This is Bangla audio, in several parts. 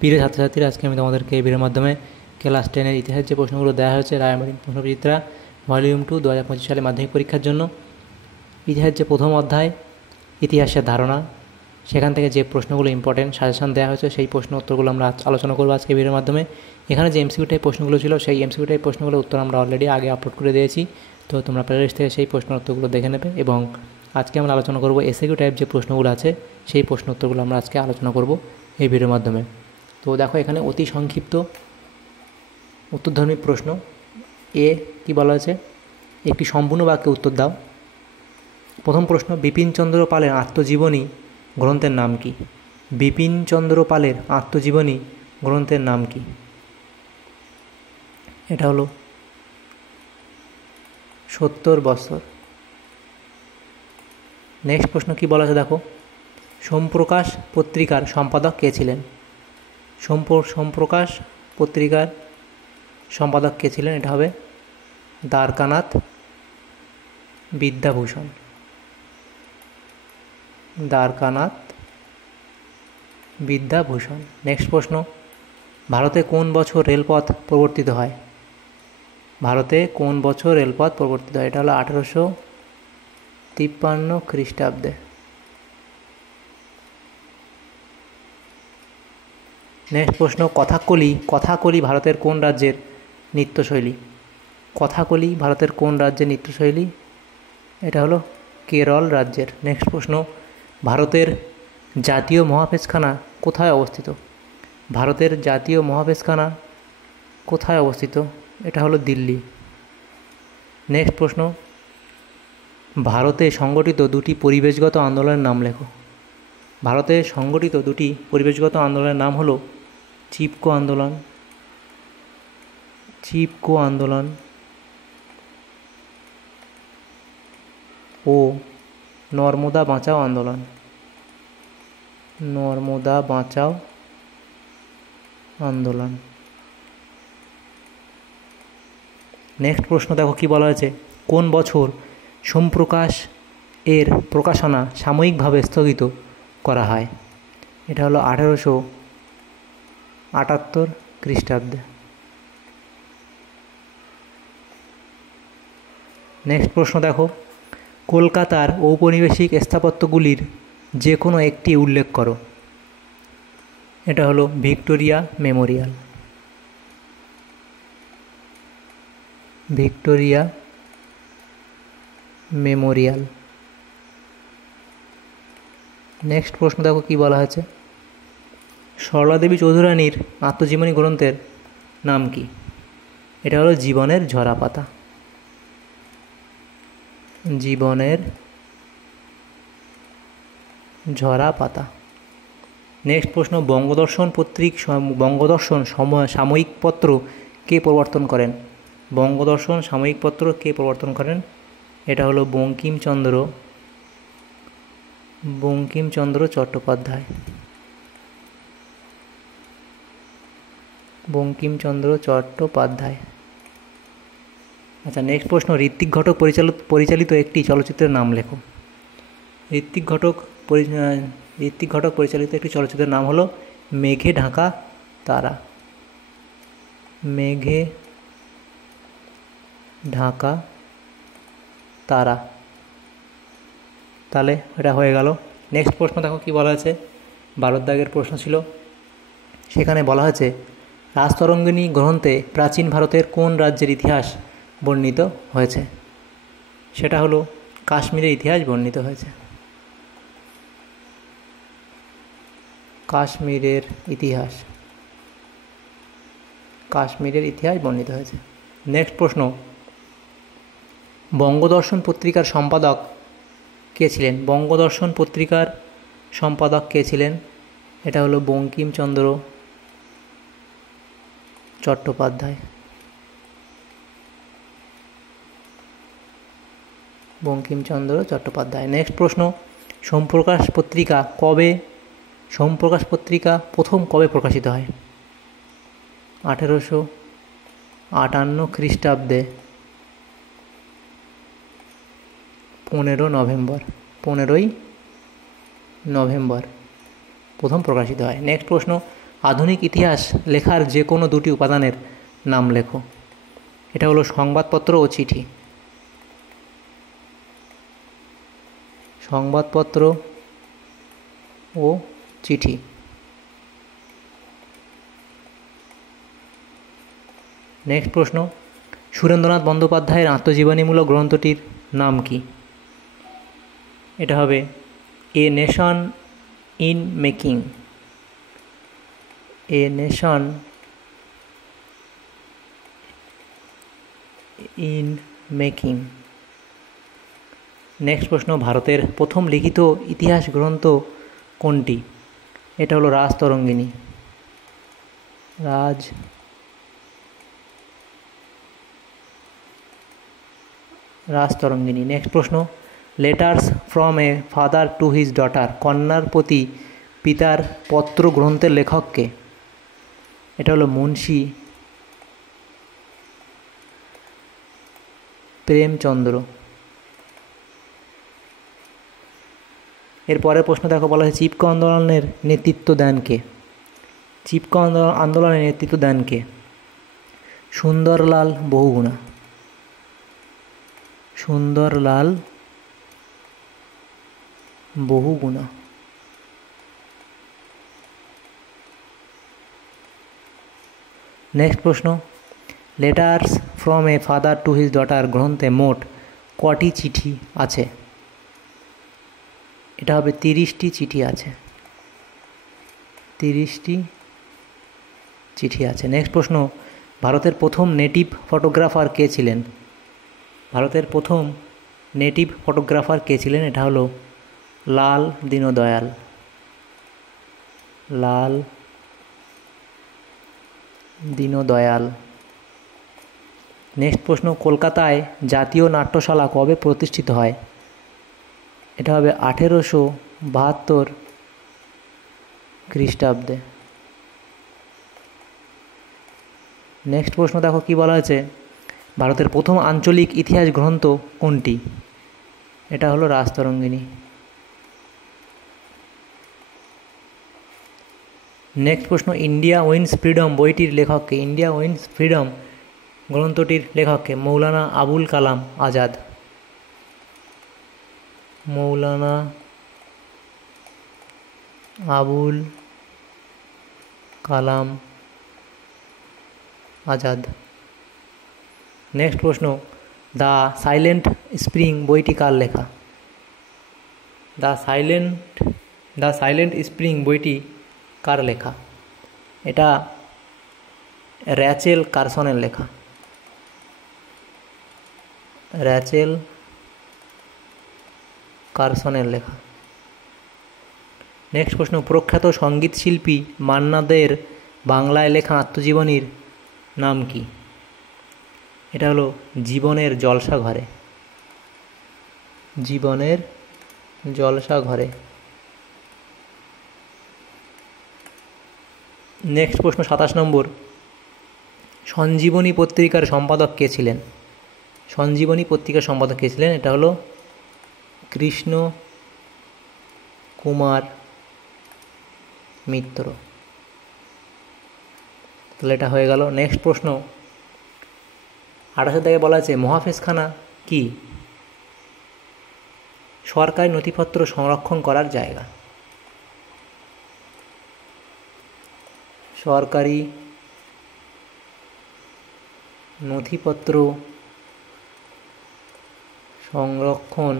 প্রিয় ছাত্রছাত্রীরা, আজকে আমি তোমাদেরকে এই ভিডিওর মাধ্যমে ক্লাস 10-এর ইতিহাসের যে প্রশ্নগুলো দেওয়া হয়েছে রায়মার্টিন প্রশ্নবিচিত্রা ভলিউম 2 2025 সালে মাধ্যমিক পরীক্ষার জন্য ইতিহাস যে প্রথম অধ্যায় ইতিহাসের ধারণা, সেখান থেকে যে প্রশ্নগুলো ইম্পর্টেন্ট সাজেশন দেওয়া হয়েছে সেই প্রশ্ন উত্তরগুলো আমরা আলোচনা করবো আজকে ভিডিওর মাধ্যমে। এখানে যে এমসিকিউ টাইপ প্রশ্নগুলো ছিল সেই এমসিকিউ টাইপ প্রশ্নগুলোর উত্তর আমরা অলরেডি আগে আপলোড করে দিয়েছি, তো তোমরা প্লেলিস্ট থেকে সেই প্রশ্ন উত্তরগুলো দেখে নেবে। এবং আজকে আমরা আলোচনা করবো এসএকিউ টাইপ যে প্রশ্নগুলো আছে সেই প্রশ্ন উত্তরগুলো আমরা আজকে আলোচনা করব এই ভিডিওর মাধ্যমে। তো দেখো, এখানে অতি সংক্ষিপ্ত উত্তরধর্মী প্রশ্ন। এ কি বলা আছে, একটি সম্পূর্ণ বাক্যে উত্তর দাও। প্রথম প্রশ্ন, বিপিনচন্দ্র পালের আত্মজীবনী গ্রন্থের নাম কি? বিপিনচন্দ্র পালের আত্মজীবনী গ্রন্থের নাম কি? এটা হলো 70 বছর। নেক্সট প্রশ্ন কি বলা আছে দেখো, সোমপ্রকাশ পত্রিকার সম্পাদক কে ছিলেন? সোমপ্রকাশ পত্রিকার সম্পাদক কে ছিলেন? এটা হবে দ্বারকানাথ বিদ্যাভূষণ। দ্বারকানাথ বিদ্যাভূষণ। নেক্সট প্রশ্ন, ভারতে কোন বছর রেলপথ প্রবর্তিত হয়? ভারতে কোন বছর রেলপথ প্রবর্তিত হয়? এটা হলো 1853 খ্রিস্টাব্দে। নেক্সট প্রশ্ন, কথাকলি ভারতের কোন রাজ্যের নৃত্যশৈলী? কথাকলি ভারতের কোন রাজ্যের নৃত্যশৈলী? এটা হলো কেরল রাজ্যের। নেক্সট প্রশ্ন, ভারতের জাতীয় মহাপেজখানা কোথায় অবস্থিত? ভারতের জাতীয় মহাপেজখানা কোথায় অবস্থিত? এটা হলো দিল্লি। নেক্সট প্রশ্ন, ভারতে সংগঠিত দুটি পরিবেশগত আন্দোলনের নাম লেখো। ভারতে সংগঠিত দুটি পরিবেশগত আন্দোলনের নাম হলো চিপকো আন্দোলন ও নর্মদা বাঁচাও আন্দোলন। নেক্সট প্রশ্ন দেখো কি বলা হয়েছে, কোন বছর সোমপ্রকাশ এর প্রকাশনা সাময়িকভাবে স্থগিত করা হয়? এটা হলো 1878 খ্রিস্টাব্দে। নেক্সট প্রশ্ন দেখো, কলকাতার ঔপনিবেশিক স্থাপত্যগুলির যে কোনো একটি উল্লেখ করো। এটা হলো ভিক্টোরিয়া মেমোরিয়াল। নেক্সট প্রশ্ন দেখো কি বলা হয়েছে, সরলা দেবী চৌধুরানীর আত্মজীবনী গ্রন্থের নাম কি? এটা হলো জীবনের ঝরা পাতা। নেক্সট প্রশ্ন, বঙ্গদর্শন সাময়িক পত্র কে প্রবর্তন করেন? বঙ্গদর্শন সাময়িক পত্র কে প্রবর্তন করেন? এটা হলো বঙ্কিমচন্দ্র চট্টোপাধ্যায়। আচ্ছা, নেক্সট প্রশ্ন, ঋত্বিক ঘটক পরিচালিত একটি চলচ্চিত্রের নাম লেখো। ঋত্বিক ঘটক পরিচালিত একটি চলচ্চিত্রের নাম হলো মেঘে ঢাকা তারা। তাহলে এটা হয়ে গেল। নেক্সট প্রশ্ন দেখো কি বলা আছে, 12 দাগের প্রশ্ন ছিল, সেখানে বলা হয়েছে রাজতরঙ্গিনী গ্রন্থে প্রাচীন ভারতের কোন রাজ্যের ইতিহাস বর্ণিত হয়েছে? সেটা হলো কাশ্মীরের ইতিহাস বর্ণিত হয়েছে। কাশ্মীরের ইতিহাস বর্ণিত হয়েছে। নেক্সট প্রশ্ন, বঙ্গদর্শন পত্রিকার সম্পাদক কে ছিলেন? বঙ্গদর্শন পত্রিকার সম্পাদক কে ছিলেন? এটা হলো বঙ্কিমচন্দ্র চট্টোপাধ্যায়। নেক্সট প্রশ্ন, সোমপ্রকাশ পত্রিকা প্রথম কবে প্রকাশিত হয়? 1858 খ্রিস্টাব্দে 15ই নভেম্বর প্রথম প্রকাশিত হয়। নেক্সট প্রশ্ন, আধুনিক ইতিহাস লেখার যে কোনো দুটি উপাদানের নাম লেখো। এটা হলো সংবাদপত্র ও চিঠি। সংবাদপত্র ও চিঠি। নেক্সট প্রশ্ন, সুরেন্দ্রনাথ বন্দ্যোপাধ্যায়ের আত্মজীবনীমূলক গ্রন্থটির নাম কি? এটা হবে a nation in making. A nation in making. Next প্রশ্ন, ভারতের প্রথম লিখিত ইতিহাস গ্রন্থ কোনটি? এটা হলো রাজতরঙ্গিনী। রাজতরঙ্গিনী। নেক্সট প্রশ্ন, letters from a father to his daughter, কন্যার প্রতি পিতার পত্র গ্রন্থের লেখককে? এটা হলো মুন্সি প্রেমচন্দ্র। এরপরের প্রশ্ন দেখো, বলা হয়েছে চিপকো আন্দোলনের নেতৃত্ব দেন কে? চিপকো আন্দোলনের নেতৃত্ব দেন কে? সুন্দরলাল বহুগুণা। সুন্দরলাল বহুগুণা। নেক্সট প্রশ্ন, letters from a father to his daughter গ্রন্থে মোট কটি চিঠি আছে? এটা হবে 30টি চিঠি আছে। 30টি চিঠি আছে। নেক্সট প্রশ্ন, ভারতের প্রথম নেটিভ ফটোগ্রাফার কে ছিলেন? ভারতের প্রথম নেটিভ ফটোগ্রাফার কে ছিলেন? এটা হলো লাল দীনদয়াল। লাল দীনদয়াল। নেক্সট প্রশ্ন, কলকাতায় জাতীয় নাট্যশালা কবে প্রতিষ্ঠিত হয়? এটা হবে 1872 খ্রিস্টাব্দে। নেক্সট প্রশ্ন দেখো কি বলা হয়েছে, ভারতের প্রথম আঞ্চলিক ইতিহাস গ্রন্থ কোনটি? এটা হলো রাজতরঙ্গিনী। নেক্সট প্রশ্ন, ইন্ডিয়া উইন্স ফ্রিডম বইটির লেখককে? ইন্ডিয়া উইন্স ফ্রিডম গ্রন্থটির লেখককে? মৌলানা আবুল কালাম আজাদ। মৌলানা আবুল কালাম আজাদ। নেক্সট প্রশ্ন, দ্য সাইলেন্ট স্প্রিং বইটি কার লেখা? দ্য সাইলেন্ট স্প্রিং বইটি কার লেখা? এটা র্যাচেল কারসনের লেখা। র্যাচেল কারসনের লেখা। নেক্সট প্রশ্ন, প্রখ্যাত সঙ্গীত শিল্পী মান্না দের বাংলায় লেখা আত্মজীবনীর নাম কি? এটা হলো জীবনের জলসা ঘরে। জীবনের জলসা ঘরে। নেক্সট প্রশ্ন 27 নম্বর, সঞ্জীবনী পত্রিকার সম্পাদক কে ছিলেন? সঞ্জীবনী পত্রিকার সম্পাদক কে ছিলেন? এটা হলো কৃষ্ণ কুমার মিত্র। তাহলে এটা হয়ে গেল। নেক্সট প্রশ্ন 28 থেকে বলা আছে মহাফেজখানা কি? সরকারি নথিপত্র সংরক্ষণ করার জায়গা। সরকারি নথিপত্র সংরক্ষণ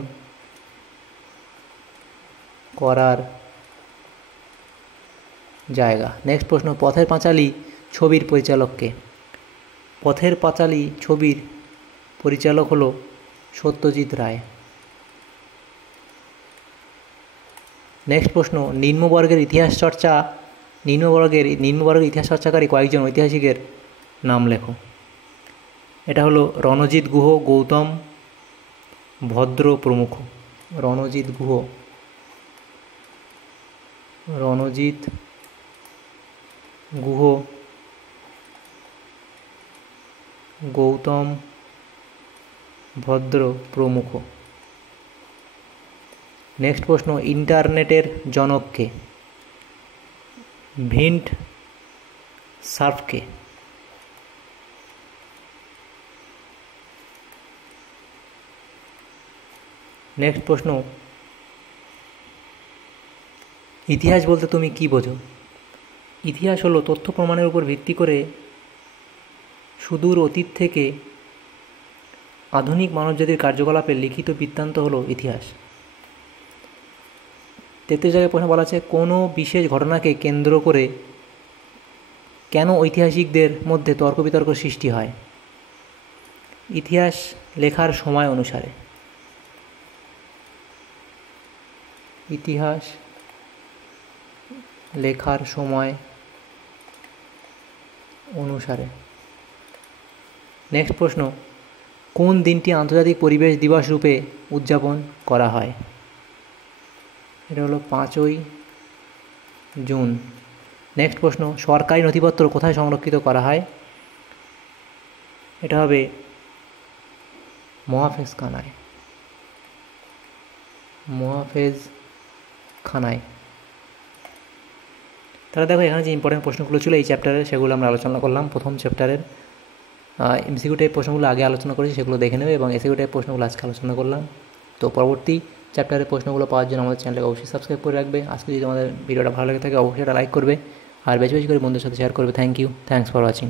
করার জায়গা। নেক্সট প্রশ্ন, পথের পাঁচালী ছবির পরিচালককে? পথের পাঁচালী ছবির পরিচালক হলো সত্যজিৎ রায়। নেক্সট প্রশ্ন, নিম্নবর্গের ইতিহাস চর্চাকারী কয়েকজন ঐতিহাসিকের নাম লেখো। এটা হলো রণজিৎ গুহ, গৌতম ভদ্র প্রমুখ। রণজিৎ গুহ, গৌতম ভদ্র প্রমুখ। নেক্সট প্রশ্ন, ইন্টারনেটের জনক কে? ভিন্ট সার্ফকে। নেক্সট প্রশ্ন, ইতিহাস বলতে তুমি কি বোঝো? ইতিহাস হলো তথ্য প্রমাণের উপর ভিত্তি করে সুদূর অতীত থেকে আধুনিক মানবজাতির কার্যকলাপের লিখিত বৃত্তান্ত হলো ইতিহাস। 33 জায়গায় প্রশ্ন বলা আছে, কোনো বিশেষ ঘটনাকে কেন্দ্র করে কেন ঐতিহাসিকদের মধ্যে তর্ক বিতর্ক সৃষ্টি হয়? ইতিহাস লেখার সময় অনুসারে। ইতিহাস লেখার সময় অনুসারে। নেক্সট প্রশ্ন, কোন দিনটি আন্তর্জাতিক পরিবেশ দিবস রূপে উদযাপন করা হয়? এটা হলো 5ই জুন। নেক্সট প্রশ্ন, সরকারি নথিপত্র কোথায় সংরক্ষিত করা হয়? এটা হবে মহাফেজখানায়। মহাফেজখানায়। তাহলে দেখো এখানে যে ইম্পর্টেন্ট প্রশ্নগুলো ছিল এই চ্যাপ্টারে, সেগুলো আমরা আলোচনা করলাম। প্রথম চ্যাপ্টারের এমসিকিউ টাইপ প্রশ্নগুলো আগে আলোচনা করেছি, সেগুলো দেখে নেবে, এবং এসিকিউ টাইপ প্রশ্নগুলো আজকে আলোচনা করলাম। তো পরবর্তী চ্যাপ্টারের প্রশ্নগুলো পাওয়ার জন্য আমাদের চ্যানেলকে অবশ্যই সাবস্ক্রাইব করে রাখবে। আজকে যদি তোমাদের ভিডিওটা ভালো লাগে থাকে অবশ্যই এটা লাইক করবে, আর বেশি বেশি করে বন্ধুদের সাথে শেয়ার করবে। Thank you, thanks for watching.